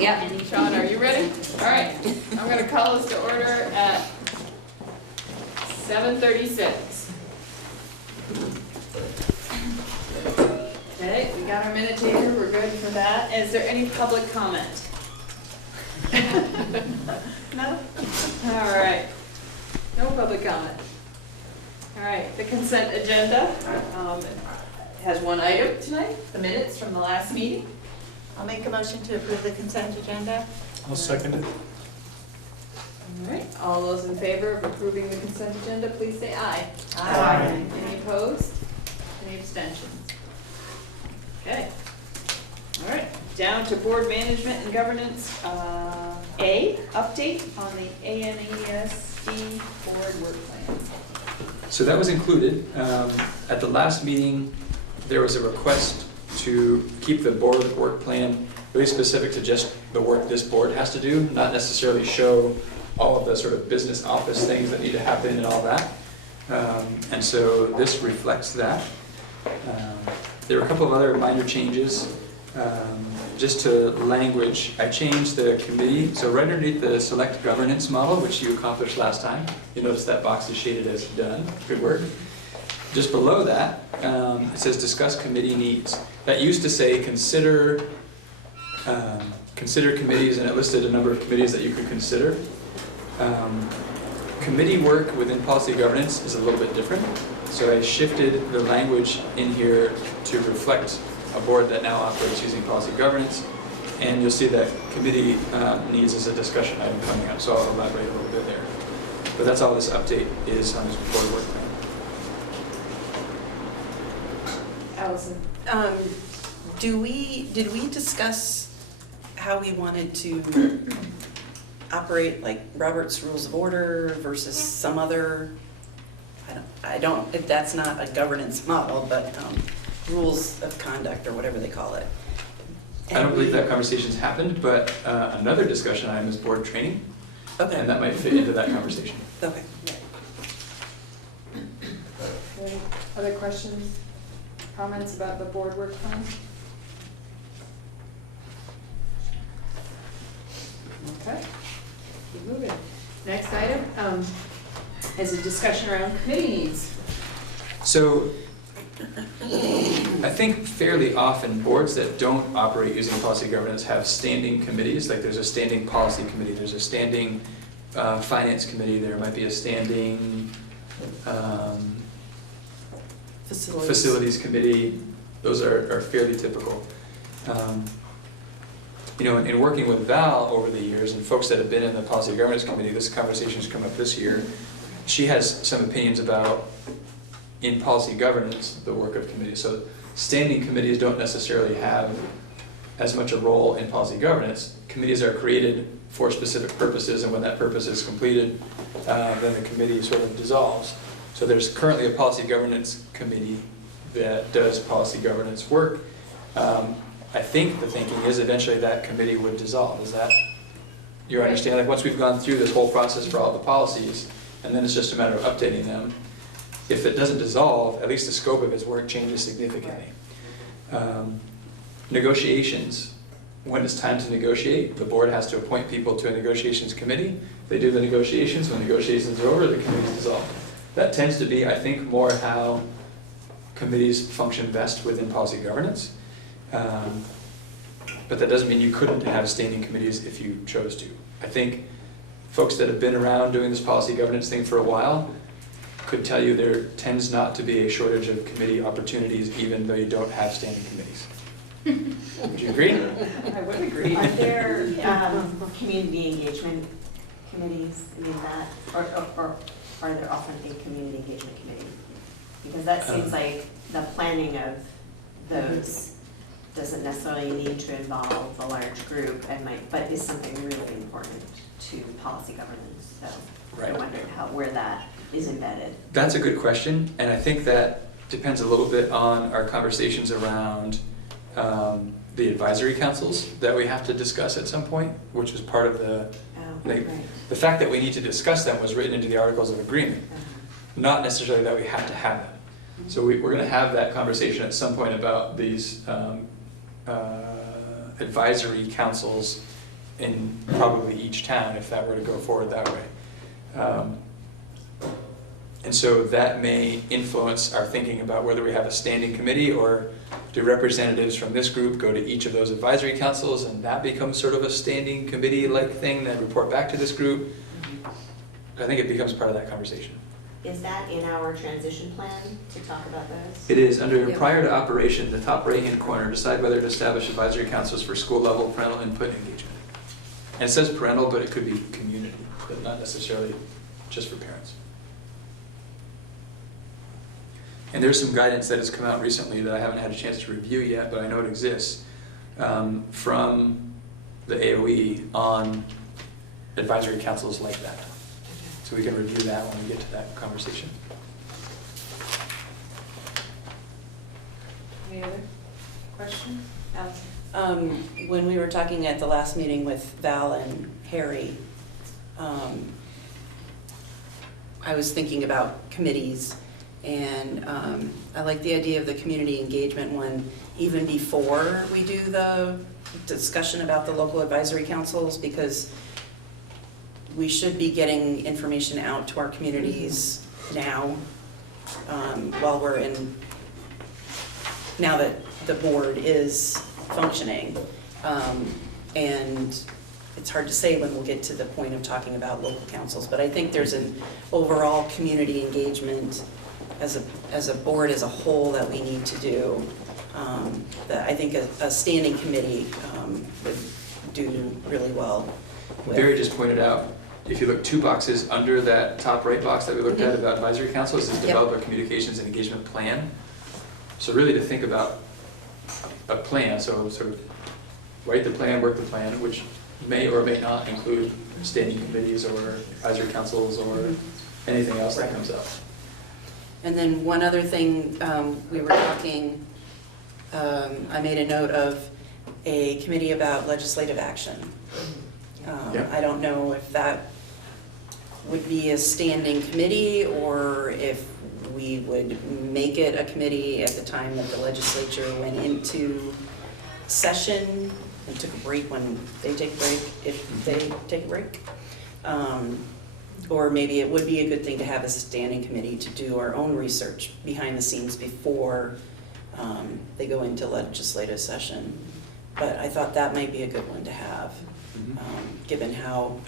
Yeah. Sean, are you ready? All right, I'm gonna call us to order at 7:36. Okay, we got our minute taker, we're good for that. Is there any public comment? No? All right, no public comment. All right, the consent agenda has one item tonight, the minutes from the last meeting. I'll make a motion to approve the consent agenda. I'll second it. All right, all those in favor of approving the consent agenda, please say aye. Aye. Any opposed? Any abstentions? Okay. All right, down to board management and governance. A, update on the ANESD board work plan. So that was included. At the last meeting, there was a request to keep the board work plan really specific to just the work this board has to do, not necessarily show all of the sort of business office things that need to happen and all that. And so this reflects that. There were a couple of other minor changes. Just to language, I changed the committee. So right underneath the select governance model, which you accomplished last time, you notice that box is shaded as done. Good work. Just below that, it says discuss committee needs. That used to say consider committees, and it listed a number of committees that you could consider. Committee work within policy governance is a little bit different. So I shifted the language in here to reflect a board that now operates using policy governance. And you'll see that committee needs as a discussion item coming up, so I'll elaborate a little bit there. But that's all this update is on this board work plan. Allison. Did we discuss how we wanted to operate, like Robert's Rules of Order versus some other, if that's not a governance model, but rules of conduct or whatever they call it. I don't believe that conversation's happened, but another discussion item is board training. Okay. And that might fit into that conversation. Okay. Any other questions, comments about the board work plan? Okay, keep moving. Next item is a discussion around committee needs. So I think fairly often boards that don't operate using policy governance have standing committees. Like there's a standing policy committee, there's a standing finance committee, there might be a standing facilities committee. Those are fairly typical. You know, in working with Val over the years and folks that have been in the policy governance committee, this conversation's come up this year. She has some opinions about, in policy governance, the work of committees. So standing committees don't necessarily have as much a role in policy governance. Committees are created for specific purposes, and when that purpose is completed, then the committee sort of dissolves. So there's currently a policy governance committee that does policy governance work. I think the thinking is eventually that committee would dissolve. Is that your understanding? Like once we've gone through this whole process for all the policies, and then it's just a matter of updating them. If it doesn't dissolve, at least the scope of its work changes significantly. Negotiations. When it's time to negotiate, the board has to appoint people to a negotiations committee. They do the negotiations. When negotiations are over, the committee's dissolved. That tends to be, I think, more how committees function best within policy governance. But that doesn't mean you couldn't have standing committees if you chose to. I think folks that have been around doing this policy governance thing for a while could tell you there tends not to be a shortage of committee opportunities even though you don't have standing committees. Would you agree? I would agree. Are there community engagement committees in that, or are there often a community engagement committee? Because that seems like the planning of those doesn't necessarily need to involve a large group and but is something really important to policy governance. So Right. I wondered where that is embedded. That's a good question, and I think that depends a little bit on our conversations around the advisory councils that we have to discuss at some point, which was part of the, Right. the fact that we need to discuss them was written into the Articles of Agreement, not necessarily that we have to have them. So we're going to have that conversation at some point about these advisory councils in probably each town if that were to go forward that way. And so that may influence our thinking about whether we have a standing committee, or do representatives from this group go to each of those advisory councils and that becomes sort of a standing committee-like thing that report back to this group. I think it becomes part of that conversation. Is that in our transition plan to talk about those? It is under Yeah. prior to operation, the top right-hand corner, decide whether to establish advisory councils for school level parental input and engagement. And it says parental, but it could be community, but not necessarily just for parents. And there's some guidance that has come out recently that I haven't had a chance to review yet, but I know it exists, from the AOE on advisory councils like that. So we can review that when we get to that conversation. Any other questions? Allison? When we were talking at the last meeting with Val and Harry, I was thinking about committees, and I like the idea of the community engagement one even before we do the discussion about the local advisory councils, because we should be getting information out to our communities now, while we're in, now that the board is functioning. And it's hard to say when we'll get to the point of talking about local councils, but I think there's an overall community engagement as a board as a whole that we need to do. That I think a standing committee would do really well with. Barry just pointed out, if you look 2 boxes under that top right box that we looked at about advisory councils, is develop a communications and engagement plan. So really to think about a plan, so sort of write the plan, work the plan, which may or may not include standing committees or advisory councils or anything else that comes up. And then one other thing, we were talking, I made a note of a committee about legislative action. Yeah. I don't know if that would be a standing committee or if we would make it a committee at the time that the legislature went into session and took a break when they take a break, if they take a break. Or maybe it would be a good thing to have as a standing committee to do our own research behind the scenes before they go into legislative session. But I thought that might be a good one to have, given how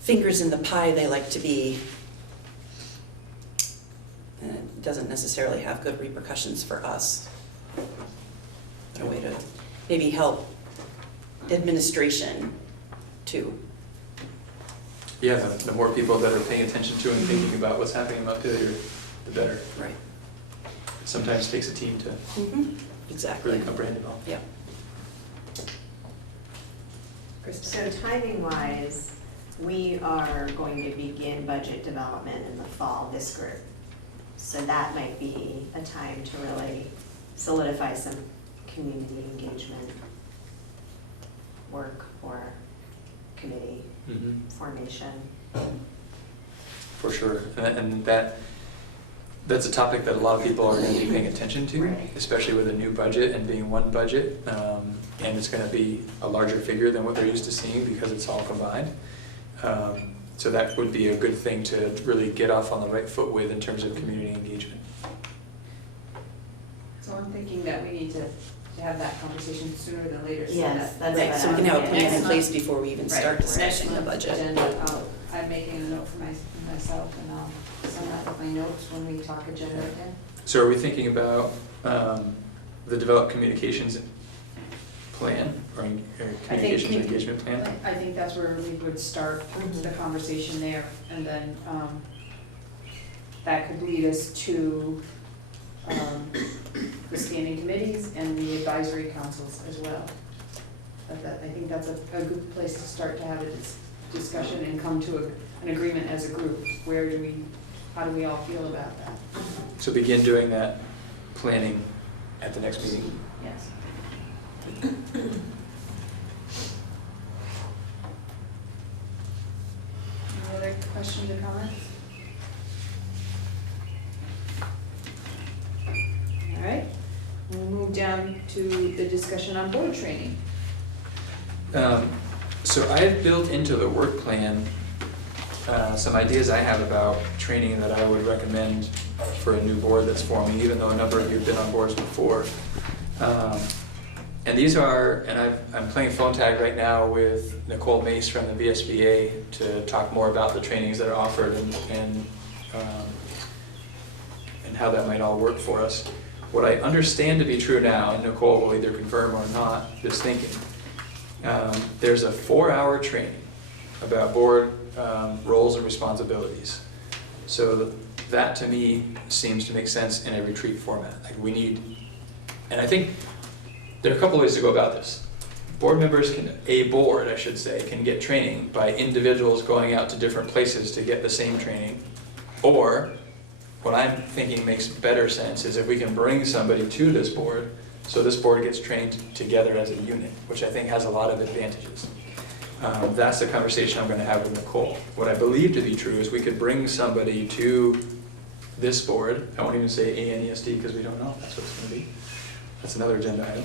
fingers in the pie they like to be. And it doesn't necessarily have good repercussions for us. A way to maybe help administration too. Yeah, the more people that are paying attention to and thinking about what's happening in Montpelier, the better. Right. It sometimes takes a team to Exactly. really comprehend it all. Yeah. Krista? So timing-wise, we are going to begin budget development in the fall, this group. So that might be a time to really solidify some community engagement work or committee formation. For sure, and that's a topic that a lot of people are going to be paying attention to, Right. especially with a new budget and being one budget, and it's going to be a larger figure than what they're used to seeing because it's all combined. So that would be a good thing to really get off on the right foot with in terms of community engagement. So I'm thinking that we need to have that conversation sooner than later. So Yes, that- that's Right, so we can have a plan in Next place month. before we even Right. start discussing the Next month's budget. agenda, I'm making a note for myself, and I'll send that with my notes when we talk agenda again. So are we thinking about the developed communications plan or communications engagement plan? I think that's where we would start the conversation there, and then that could lead us to the standing committees and the advisory councils as well. I think that's a good place to start to have a discussion and come to an agreement as a group. How do we all feel about that? So begin doing that planning at the next meeting. Yes. Any other questions or comments? All right, we'll move down to the discussion on board training. So I have built into the work plan some ideas I have about training that I would recommend for a new board that's forming, even though a number of you have been on boards before. And these are, and I'm playing phone tag right now with Nicole Mace from the VSBA to talk more about the trainings that are offered and how that might all work for us. What I understand to be true now, and Nicole will either confirm or not this thinking, there's a 4-hour training about board roles and responsibilities. So that to me seems to make sense in a retreat format. Like we need, and I think there are a couple ways to go about this. Board members a board I should say, can get training by individuals going out to different places to get the same training. Or, what I'm thinking makes better sense is if we can bring somebody to this board, so this board gets trained together as a unit, which I think has a lot of advantages. That's the conversation I'm going to have with Nicole. What I believe to be true is we could bring somebody to this board. I won't even say ANESD because we don't know if that's what it's going to be. That's another agenda item.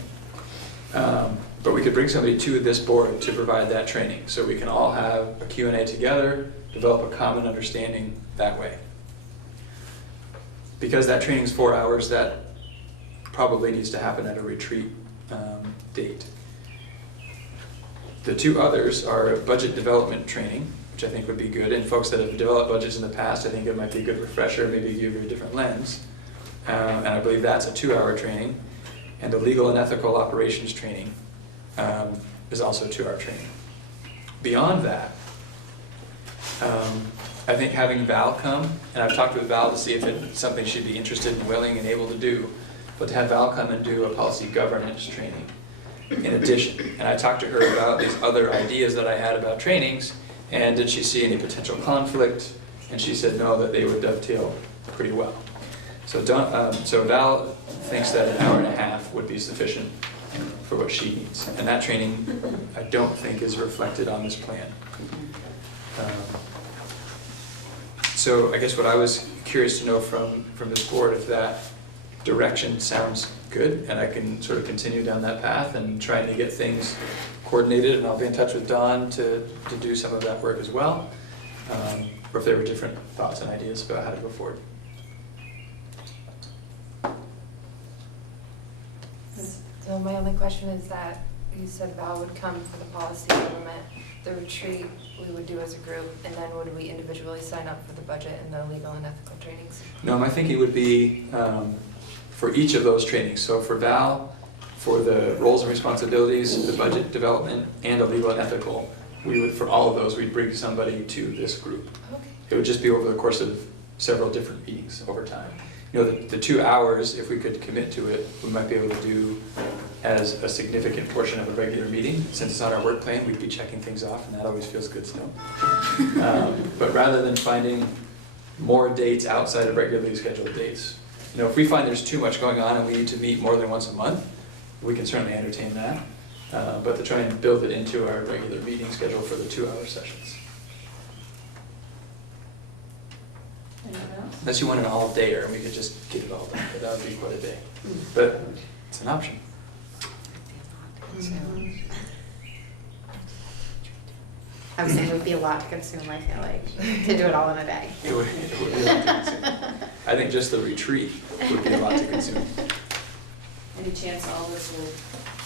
But we could bring somebody to this board to provide that training so we can all have a Q&A together, develop a common understanding that way. Because that training is 4 hours, that probably needs to happen at a retreat date. The two others are budget development training, which I think would be good, and folks that have developed budgets in the past, I think it might be a good refresher, maybe give you a different lens. And I believe that's a 2-hour training. And the legal and ethical operations training is also a 2-hour training. Beyond that, I think having Val come, and I've talked with Val to see if it's something she'd be interested and willing and able to do, but to have Val come and do a policy governance training in addition. And I talked to her about these other ideas that I had about trainings, and did she see any potential conflict? And she said no, that they would dovetail pretty well. So Val thinks that an hour and a half would be sufficient for what she needs. And that training, I don't think is reflected on this plan. So I guess what I was curious to know from this board, if that direction sounds good, and I can sort of continue down that path and trying to get things coordinated, and I'll be in touch with Dawn to do some of that work as well, or if there were different thoughts and ideas about how to go forward. So my only question is that you said Val would come for the policy element, the retreat we would do as a group, and then would we individually sign up for the budget and the legal and ethical trainings? No, my thinking would be for each of those trainings. So for Val, for the roles and responsibilities, the budget development, and the legal and ethical, we would, for all of those, we'd bring somebody to this group. Okay. It would just be over the course of several different meetings over time. You know, the 2 hours, if we could commit to it, we might be able to do as a significant portion of a regular meeting. Since it's on our work plan, we'd be checking things off, and that always feels good still. But rather than finding more dates outside of regularly scheduled dates, you know, if we find there's too much going on and we need to meet more than once a month, we can certainly entertain that. But to try and build it into our regular meeting schedule for the 2-hour sessions. Anyone else? Unless you want an all-dayer, and we could just get it all done, but that would be quite a day. But it's an option. I was saying it would be a lot to consume, I feel like, to do it all in a day. It would be a lot to consume. I think just the retreat would be a lot to consume. Any chance all this will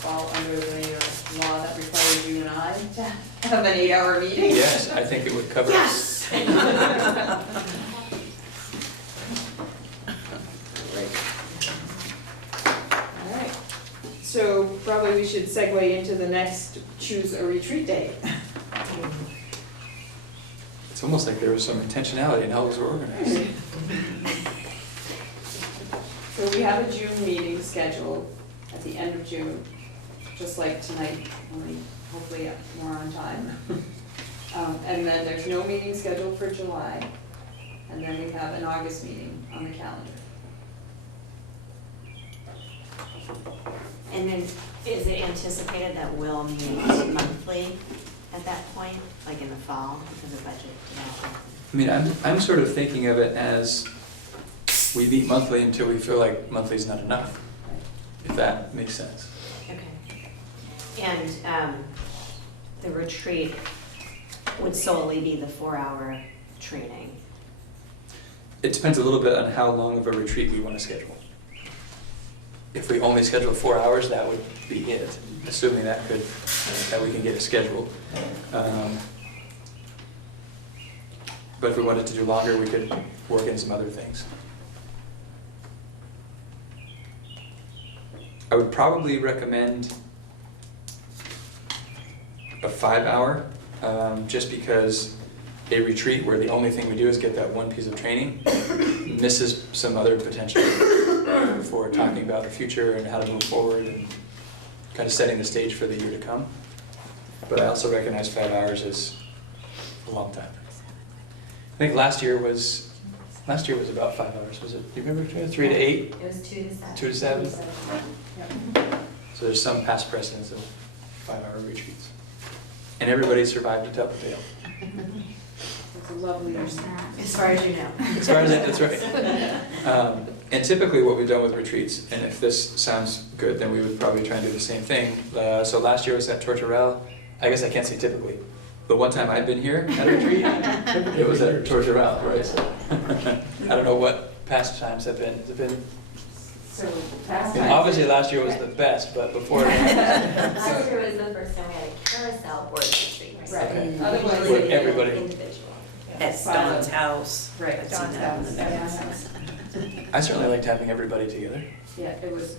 fall under the law that requires you and I to have an 8-hour meeting? Yes, I think it would cover. Yes! All right, so probably we should segue into the next choose a retreat date. It's almost like there was some intentionality in how those were organized. So we have a June meeting scheduled at the end of June, just like tonight, only hopefully more on time. And then there's no meeting scheduled for July, and then we have an August meeting on the calendar. And then is it anticipated that we'll meet monthly at that point, like in the fall, because of budget development? I mean, I'm sort of thinking of it as we meet monthly until we feel like monthly is not enough, if that makes sense. Okay. And the retreat would solely be the 4-hour training. It depends a little bit on how long of a retreat we want to schedule. If we only schedule 4 hours, that would be it, assuming that we can get it scheduled. But if we wanted to do longer, we could work in some other things. I would probably recommend a 5-hour, just because a retreat where the only thing we do is get that one piece of training misses some other potential for talking about the future and how to move forward and kind of setting the stage for the year to come. But I also recognize 5 hours is a long time. I think last year was about 5 hours, was it? Do you remember, 3 to 8? It was 2 to 7. 2 to 7? So there's some past precedents of 5-hour retreats. And everybody survived a double tail. It's a lovely As far as you know. As far as that's right. And typically what we've done with retreats, and if this sounds good, then we would probably try and do the same thing. So last year was at Tortorella. I guess I can't say typically. The one time I've been here at a retreat, it was at Tortorella, right? I don't know what past times have been. Has it been? So past And obviously last year was the best, but before. Last year was the first time we had a carousel board retreat. Right. Okay. Otherwise, Usually With everybody. individual. At Don's house. Right, I've seen Don's that in the house, minutes. I certainly liked having everybody together. Yeah, it was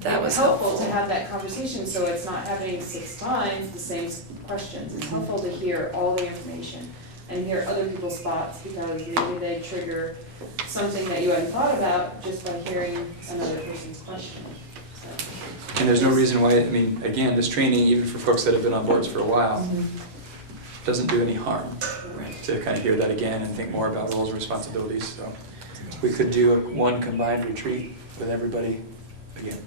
That was helpful helpful. to have that conversation, so it's not happening 6 times, the same questions. It's helpful to hear all the information and hear other people's thoughts, because maybe they trigger something that you hadn't thought about just by hearing another person's question. So, And there's no reason why, I mean, again, this training, even for folks that have been on boards for a while, doesn't do any harm to kind of hear that again and think more about roles and responsibilities. So we could do one combined retreat with everybody again.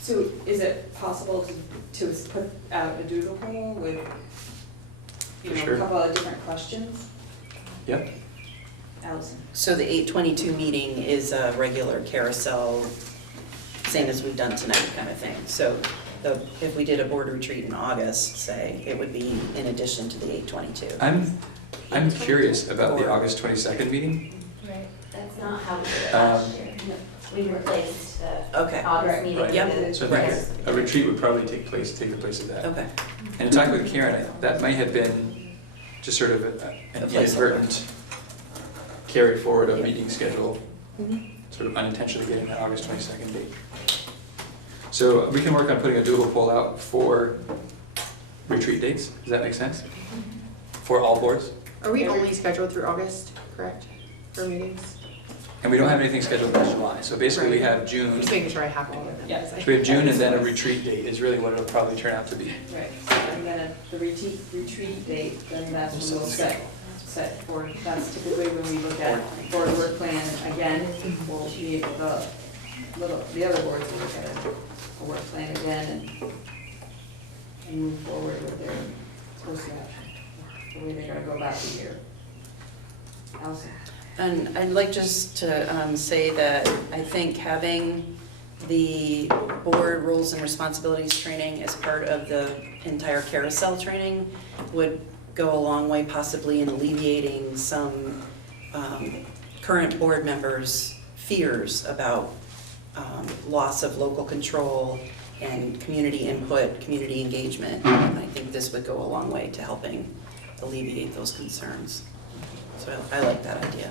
So is it possible to put out a doodle poll with, For sure. a couple of different questions? Yep. Allison? So the 822 meeting is a regular carousel, same as we've done tonight kind of thing. So if we did a board retreat in August, say, it would be in addition to the 822. I'm curious about the August 22nd meeting. Right. That's not how we did it Um, last year. We replaced the Okay, August Right. meeting Right. with Yep. the. So I think a retreat would probably take the place of that. okay. And talking with Karen, that might have been just sort of an A placeholder. inadvertent carry forward of Yeah. meeting schedule, Mhm. sort of unintentionally getting that August 22nd date. So we can work on putting a doodle poll out for retreat dates. Does that make sense? For all boards? Are we only scheduled through August, correct, for meetings? And we don't have anything scheduled in July. So basically we have June. I'm just making sure I have all of them. Yeah. So we have June and then a retreat date is really what it'll probably turn out to be. Right, and then at the retreat date, then that's when we'll set for, that's typically when we look at board work plan again. We'll be able to, the other boards will look at a work plan again and move forward with their course of action, the way they're gonna go about the year. Allison? And I'd like just to say that I think having the board rules and responsibilities training as part of the entire carousel training would go a long way possibly in alleviating some current board members' fears about loss of local control and community input, community engagement. And I think this would go a long way to helping alleviate those concerns. So I like that idea.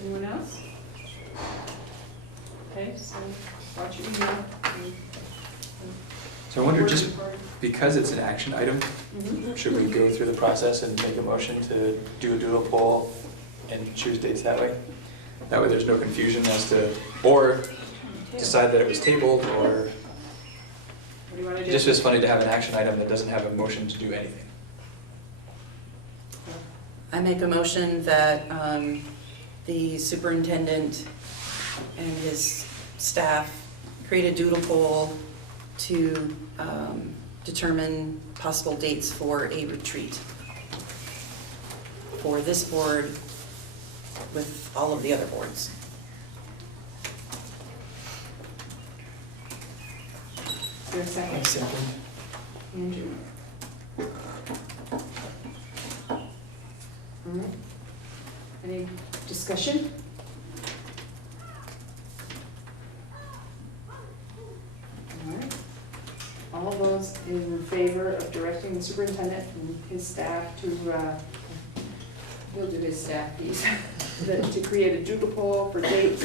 Anyone else? Okay, so watch your email. So I wonder, just because it's an action item, Mhm. should we go through the process and make a motion to do a doodle poll and choose dates that way? That way there's no confusion as to, or decide that it was tabled, or What do you wanna it do? just feels funny to have an action item that doesn't have a motion to do anything. I make a motion that the superintendent and his staff create a doodle poll to determine possible dates for a retreat for this board with all of the other boards. there a second? Second. Andrew? All right. Any discussion? All right. All those in favor of directing the superintendent and his staff to, we'll do his staff piece, to create a Drupa poll for dates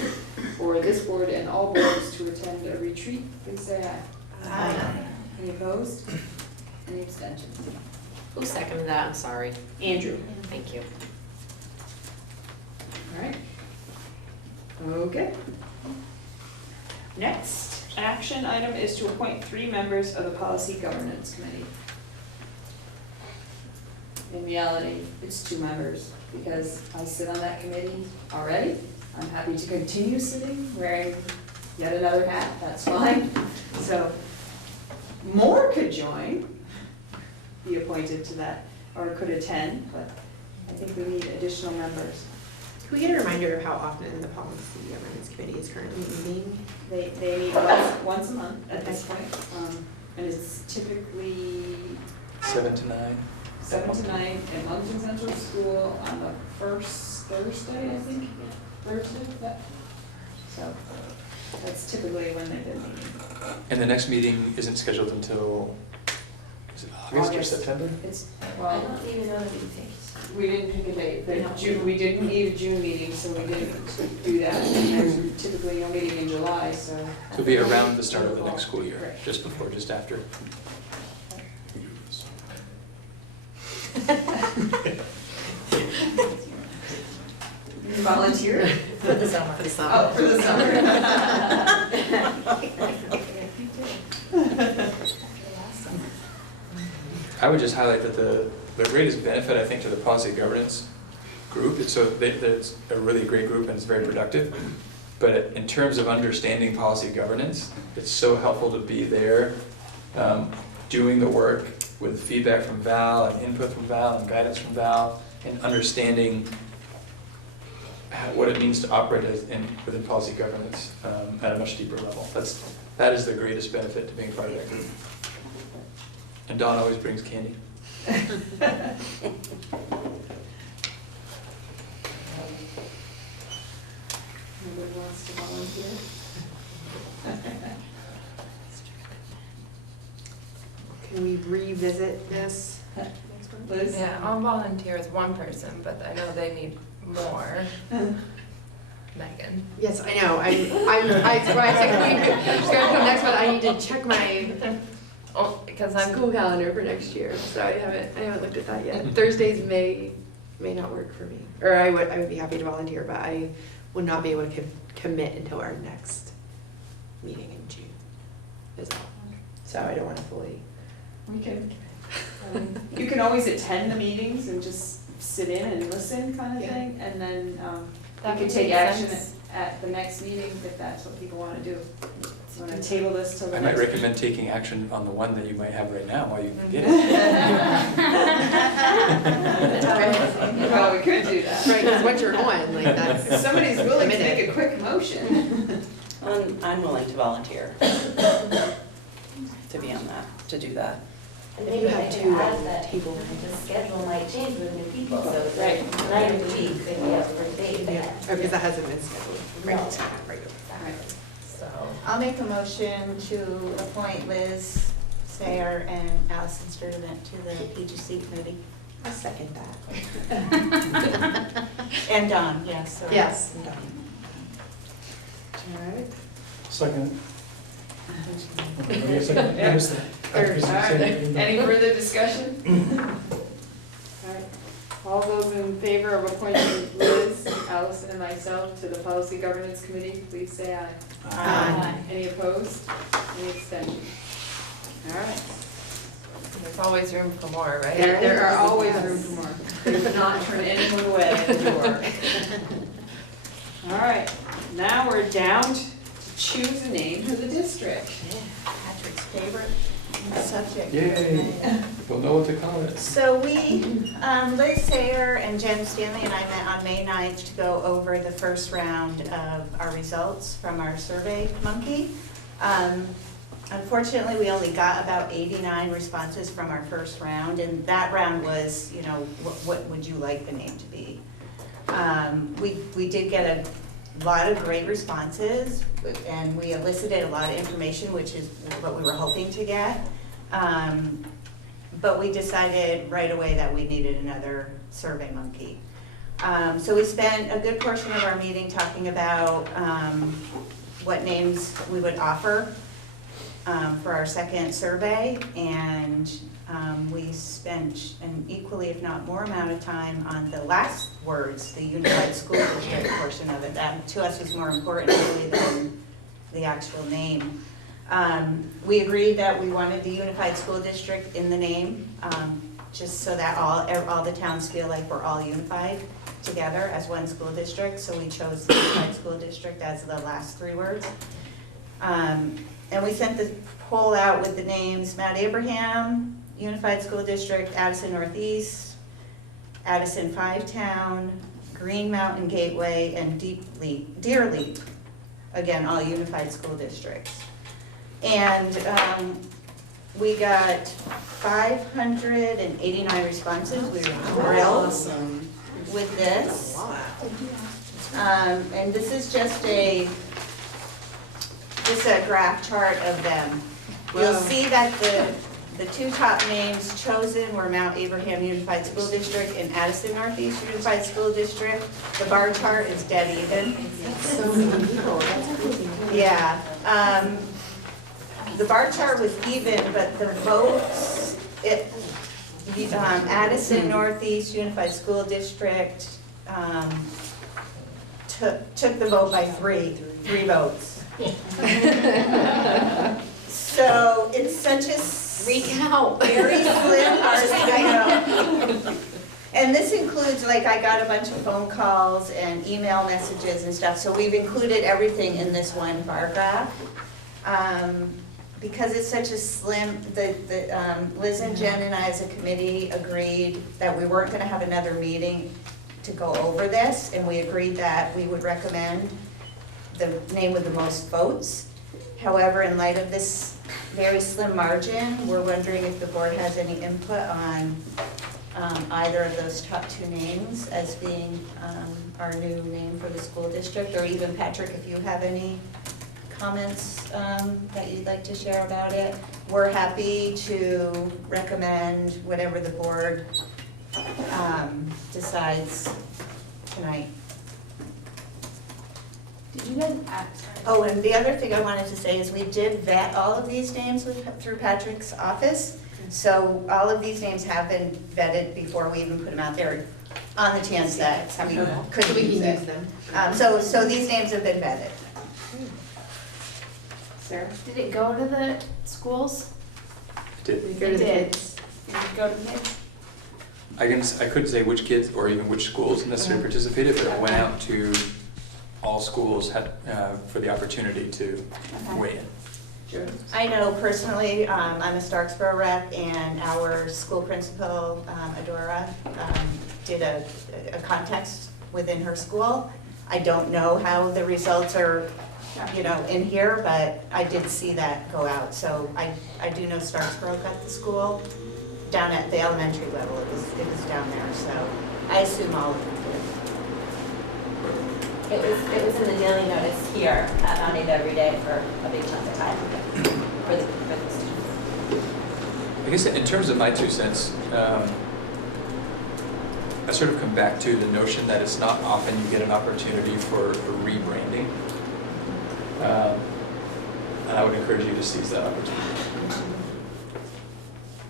for this board and all boards to attend a retreat, please say aye. Aye. Any opposed? Any abstentions? Who seconded that? I'm sorry. Andrew. Thank you. All right. Okay. Next action item is to appoint 3 members of the Policy Governance Committee. In reality, it's 2 members because I sit on that committee already. I'm happy to continue sitting, wearing yet another hat, that's fine. So more could join, be appointed to that, or could attend, but I think we need additional members. Can we get a reminder of how often the Policy Governance Committee is currently meeting? They meet once a month at this point, and it's typically 7 to 9. 7 to 9 in Moncton Central School on the first Thursday, I think, Thursday, yeah. So that's typically when they've been meeting. And the next meeting isn't scheduled until, is it August or August. September? It's, I well, don't even know the date. we didn't pick a date, we didn't need a June meeting, so we didn't do that. And there's typically no meeting in July, so. So it'll be around the start of the next school year, Correct. just before, just after. Volunteer? For the summer. For the summer. Oh, for the summer. I would just highlight that the greatest benefit, I think, to the policy governance group, it's it's a really great group and it's very productive. But in terms of understanding policy governance, it's so helpful to be there, doing the work with feedback from Val and input from Val and guidance from Val, and understanding what it means to operate within policy governance at a much deeper level. That is the greatest benefit to being part of that group. And Dawn always brings candy. Nobody wants to volunteer? Can we revisit this? Liz? Yeah, I'll volunteer as one person, but I know they need more. Megan. Yes, I know, when I said we should come next month, I need to check my Oh, because I'm. school calendar for next year, so I haven't looked at that yet. Thursdays may not work for me, or I would be happy to volunteer, but I would not be able to commit until our next meeting in June, is all. So I don't want to fully. We can, you can always attend the meetings and just sit in and listen kind of Yeah. thing, and then That we can would take make action sense. at the next meeting if that's what people want to do. So want to table this till the I next. might recommend taking action on the one that you might have right now while you can get it. Well, we could do that. Right, because what you're on, like that's. If somebody's willing to Minute. make a quick motion. I'm willing to volunteer to be on that, to do that. And If maybe you I have could two add that table. the schedule might change with new people, so it's Right. like night of the week, then we have a first date. Oh, because that hasn't been scheduled. No. Right. So. I'll make a motion to appoint Liz Sayer and Allison Sturdivant to the PGC committee. I'll second that. And Dawn, yes. sorry. Yes. All right. Second. Third, all right. Any further discussion? All right. All those in favor of appointing Liz, Allison, and myself to the Policy Governance Committee, please say aye. Aye. Any opposed? Any abstentions? All right. There's always room for more, right? There are always room for more. Do not turn anyone away at the door. All right, now we're down to choose a name for the district. Patrick's favorite subject. Yay. We'll know what to call it. So we, Liz Sayer and Jen Stanley and I met on May 9th to go over the first round of our results from our Survey Monkey. Unfortunately, we only got about 89 responses from our first round, and that round was, you know, what would you like the name to be? We did get a lot of great responses, and we elicited a lot of information, which is what we were hoping to get. But we decided right away that we needed another Survey Monkey. So we spent a good portion of our meeting talking about what names we would offer for our second survey, and we spent an equally, if not more amount of time on the last words, the unified school district portion of it. That to us was more important really than the actual name. We agreed that we wanted the unified school district in the name, just so that all the towns feel like we're all unified together as one school district. So we chose the unified school district as the last three words. And we sent the poll out with the names Mount Abraham, Unified School District, Addison Northeast, Addison Five-Town, Green Mountain Gateway, and Deer Leap. Again, all unified school districts. And we got 589 responses. We were thrilled with this. And this is just a graph chart of them. You'll see that the two top names chosen were Mount Abraham Unified School District and Addison Northeast Unified School District. The bar chart is dead even. So many people, that's crazy. Yeah. The bar chart was even, but the votes, Addison Northeast Unified School District took the vote by three votes. So it's such a Recount. very slim margin, I know. And this includes, like, I got a bunch of phone calls and email messages and stuff, so we've included everything in this one bar graph. Because it's such a slim, Liz and Jen and I as a committee agreed that we weren't gonna have another meeting to go over this, and we agreed that we would recommend the name with the most votes. However, in light of this very slim margin, we're wondering if the board has any input on either of those top two names as being our new name for the school district, or even Patrick, if you have any comments that you'd like to share about it. We're happy to recommend whatever the board decides tonight. Did you guys ask? Oh, and the other thing I wanted to say is we did vet all of these names through Patrick's office. So all of these names have been vetted before we even put them out there on the chance that we couldn't We use can use it. them. So these names have been vetted. Sarah? Did it go to the schools? Did. Go to the Did. kids. Did it go to the kids? I couldn't say which kids or even which schools necessarily participated, but it went out to all schools for the opportunity to weigh in. Sure. I know personally, I'm a Starksboro rep, and our school principal, Adora, did a context within her school. I don't know how the results are, in here, but I did see that go out. So I do know Starksboro got the school down at the elementary level. It was down there, so I assume all of them did. It was in the daily notice here on it every day for a big chunk of time for the students. I guess in terms of my 2 cents, I sort of come back to the notion that it's not often you get an opportunity for rebranding. And I would encourage you to seize that opportunity.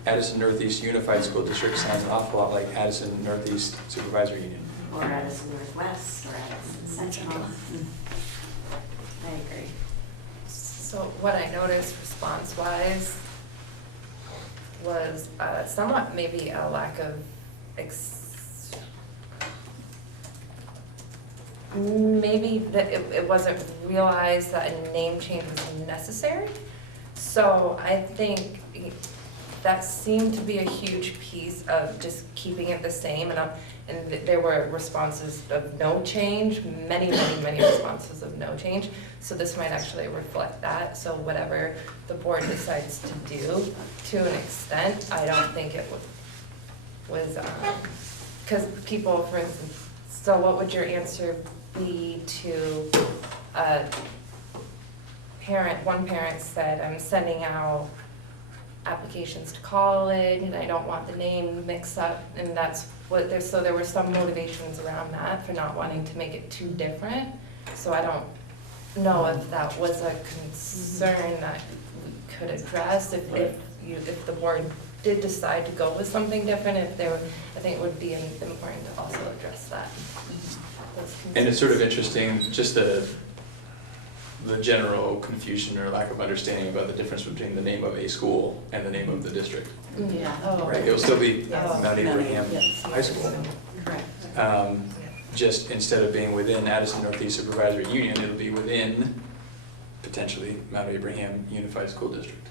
Addison Northeast Unified School District sounds an awful lot like Addison Northeast Supervisory Union. Or Addison Northwest, or Addison Central. I agree. So what I noticed response-wise was somewhat maybe a lack of maybe that it wasn't realized that a name change was necessary. So I think that seemed to be a huge piece of just keeping it the same, and there were responses of no change, many responses of no change. So this might actually reflect that, so whatever the board decides to do, to an extent, I don't think it was, because people, for instance, so what would your answer be to one parent said, I'm sending out applications to college and I don't want the name mixed up, and that's what so there were some motivations around that for not wanting to make it too different. So I don't know if that was a concern that we could address if the board did decide to go with something different, I think it would be important to also address that. And it's sort of interesting, just the general confusion or lack of understanding about the difference between the name of a school and the name of the district. Yeah. Oh, Right, it'll still be Yes. Mount Abraham Yes. High School. Correct. Just instead of being within Addison Northeast Supervisory Union, it'll be within potentially Mount Abraham Unified School District.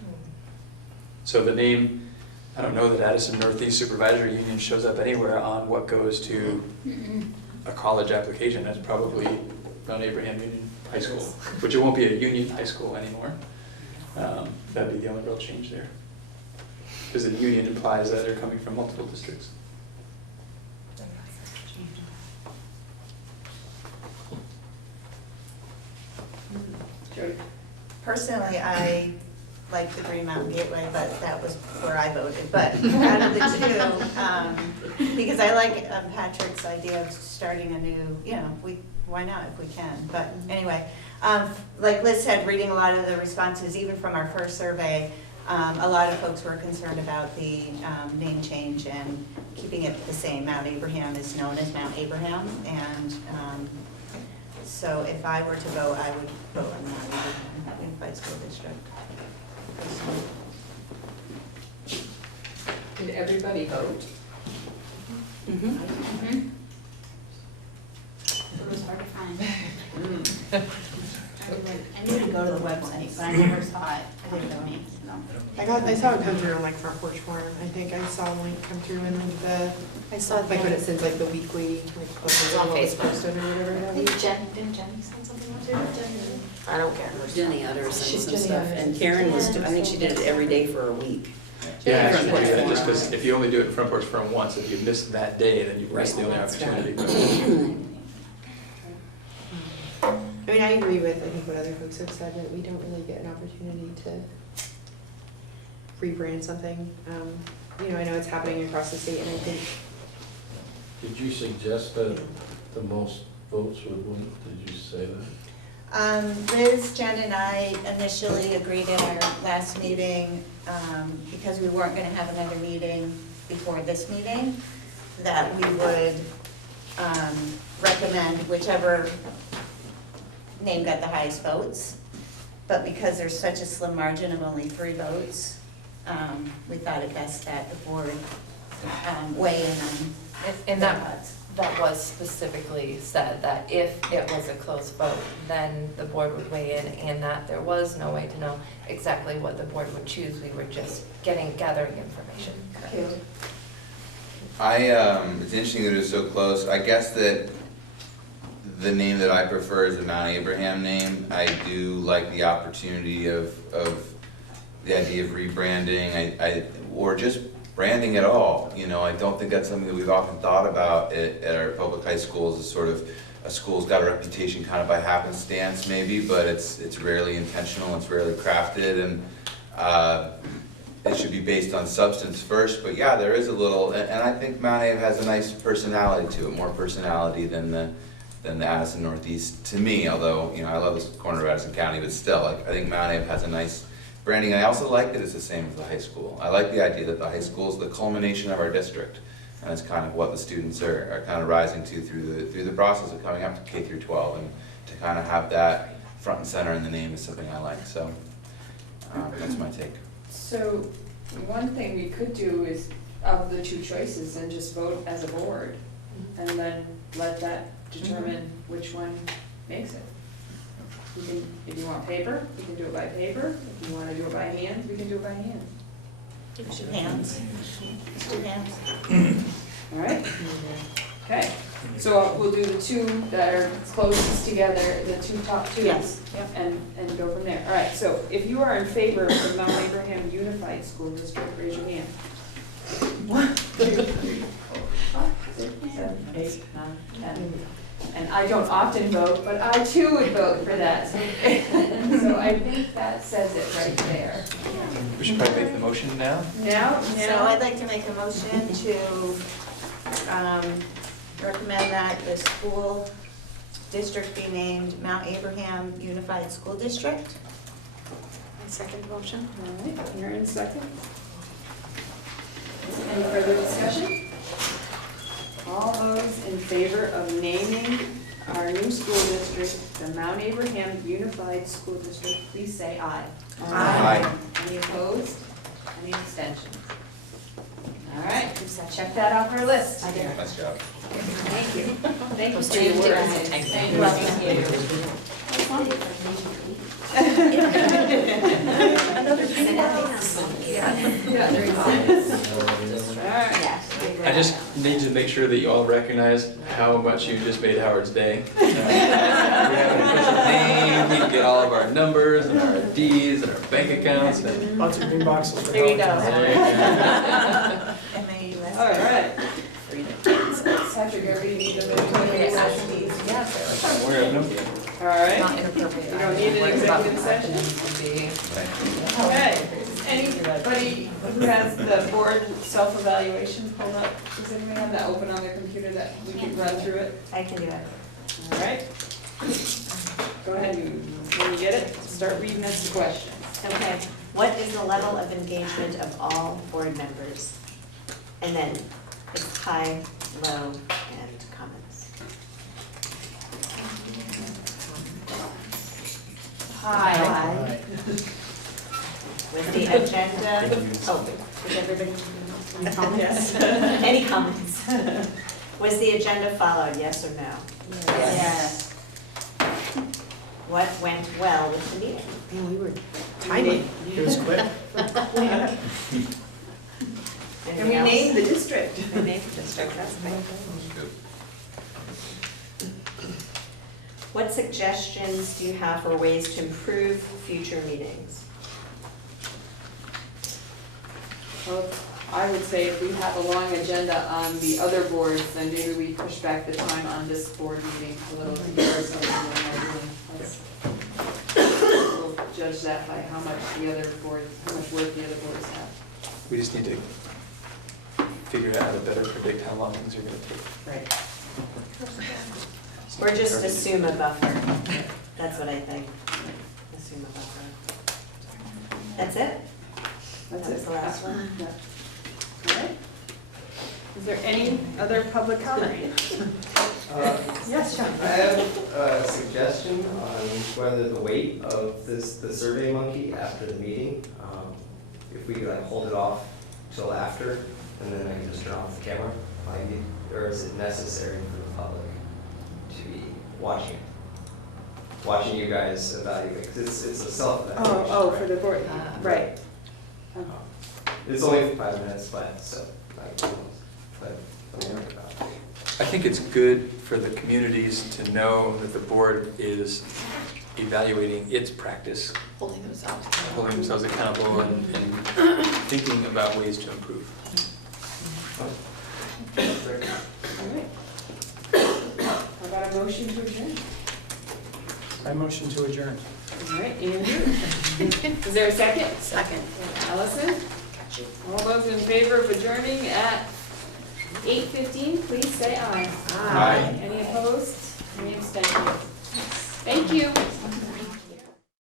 So the name, I don't know that Addison Northeast Supervisory Union shows up anywhere on what goes to a college application. That's probably Mount Abraham Union High School, which it won't be a union high school anymore. That'd be the only real change there. Because the union implies that they're coming from multiple districts. Jody? Personally, I like the Green Mountain Gateway, but that was where I voted. But out of the two, because I like Patrick's idea of starting a new, why not if we can? But anyway, like Liz said, reading a lot of the responses, even from our first survey, a lot of folks were concerned about the name change and keeping it the same. Mount Abraham is known as Mount Abraham, and so if I were to vote, I would vote on Mount Abraham Unified School District. Did everybody vote? It was hard to find. I knew to go to the website, but I never saw it. I didn't know me, no. I saw it come through on like Front Porch Forum. I think I saw a link come through in like I saw like when it sends like the weekly, like It's on Facebook. posted or whatever I that think week. didn't Jenny send something out too? I don't care. Jenny Utter sent She's some Jenny stuff, Utter. and Karen was, I think she did it every day for a week. Yeah, Front actually, Porch yeah, Forum. just because if you only do it in Front Porch Forum once, if you miss that day, then you've missed the only That's right. opportunity. I mean, I agree with, I think what other folks have said, that we don't really get an opportunity to rebrand something. I know it's happening across the state, and I think, Did you suggest that the most votes would win? Did you say that? Liz, Jen, and I initially agreed at our last meeting, because we weren't gonna have another meeting before this meeting, that we would recommend whichever name got the highest votes. But because there's such a slim margin of only 3 votes, we thought it best that the board weigh in on And that was specifically said, that if it was a close vote, then the board would weigh in, and that there was no way to know exactly what the board would choose. We were just gathering information. It's interesting that it was so close. I guess that the name that I prefer is the Mount Abraham name. I do like the opportunity of the idea of rebranding, or just branding at all. I don't think that's something that we've often thought about at our public high schools, as sort of a school's got a reputation kind of by happenstance maybe, but it's rarely intentional, it's rarely crafted, and it should be based on substance first. But yeah, there is a little, and I think Mount Abe has a nice personality to it, more personality than the Addison Northeast to me, although, I love this corner of Addison County, but still, I think Mount Abe has a nice branding. I also like that it's the same as the high school. I like the idea that the high school is the culmination of our district, and it's kind of what the students are kind of rising to through the process of coming up to K through 12, and to kind of have that front and center in the name is something I like. So that's my take. So one thing we could do is, of the 2 choices, and just vote as a board, and then let that determine which one makes it. You can, if you want paper, you can do it by paper. If you want to do it by hand, we can do it by hand. Two hands. Two hands. All right. Okay, so we'll do the two that are closest together, the two top two. Yes, yep. And go from there. All right, so if you are in favor of the Mount Abraham Unified School District, raise your hand. 1, 2, 3, 4, 5, 6, 7, 8, 9, 10. And I don't often vote, but I too would vote for that. So I think that says it right there. We should probably make the motion now. So I'd like to make a motion to recommend that the school district be named Mount Abraham Unified School District. Second motion. All right, you're in second. Any further discussion? All those in favor of naming our new school district, the Mount Abraham Unified School District, please say aye. Aye. Any opposed? Any abstentions? All right, check that off our list. Nice job. Thank you. Thank you Those for your changes work. and Thank take you. them. Yeah, there you go. All right. I just need to make sure that you all recognize how much you just made Howard's day. We have an official name, we can get all of our numbers and our IDs and our bank accounts and. Lots of green boxes for There you go. All right. Patrick, are we need to move to the I'm aware of them. All right. Not inappropriate. You don't need an executive session? Okay. Anybody who has the board self-evaluation pulled up, does anybody have that open on their computer that we can run through it? I can do it. All right. Go ahead, when you get it, start reading us the questions. Okay, what is the level of engagement of all board members? And then it's high, low, and comments. Hi. Was the agenda, oh, was everybody? Yes. Any comments? Was the agenda followed, yes or no? Yes. What went well with the meeting? We were tiny. It was quick. And we named the district. We named the district, that's great. What suggestions do you have for ways to improve future meetings? Well, I would say if we have a long agenda on the other boards, then maybe we push back the time on this board meeting a little to give ourselves a little more room. We'll judge that by how much the other boards, how much work the other boards have. We just need to figure out how to better predict how long things are gonna take. Right. Or just assume a buffer. That's what I think. Assume a buffer. That's it? That's That was it. the last one? Yeah. All right. Is there any other public comment? Yes, Sean. I have a suggestion on whether the weight of the Survey Monkey after the meeting, if we could like hold it off till after, and then I can just turn off the camera, or is it necessary for the public to be watching you guys evaluate, because it's a self-evaluation. Oh, for the board, right. It's only 5 minutes, but so, but let me think about it. I think it's good for the communities to know that the board is evaluating its practice, Holding themselves. holding themselves accountable and thinking about ways to improve. All right. How about a motion to adjourn? I motion to adjourn. All right, Andrew. Is there a second? Second. Allison? All those in favor of adjourning at 8:15, please say aye. Aye. Any opposed?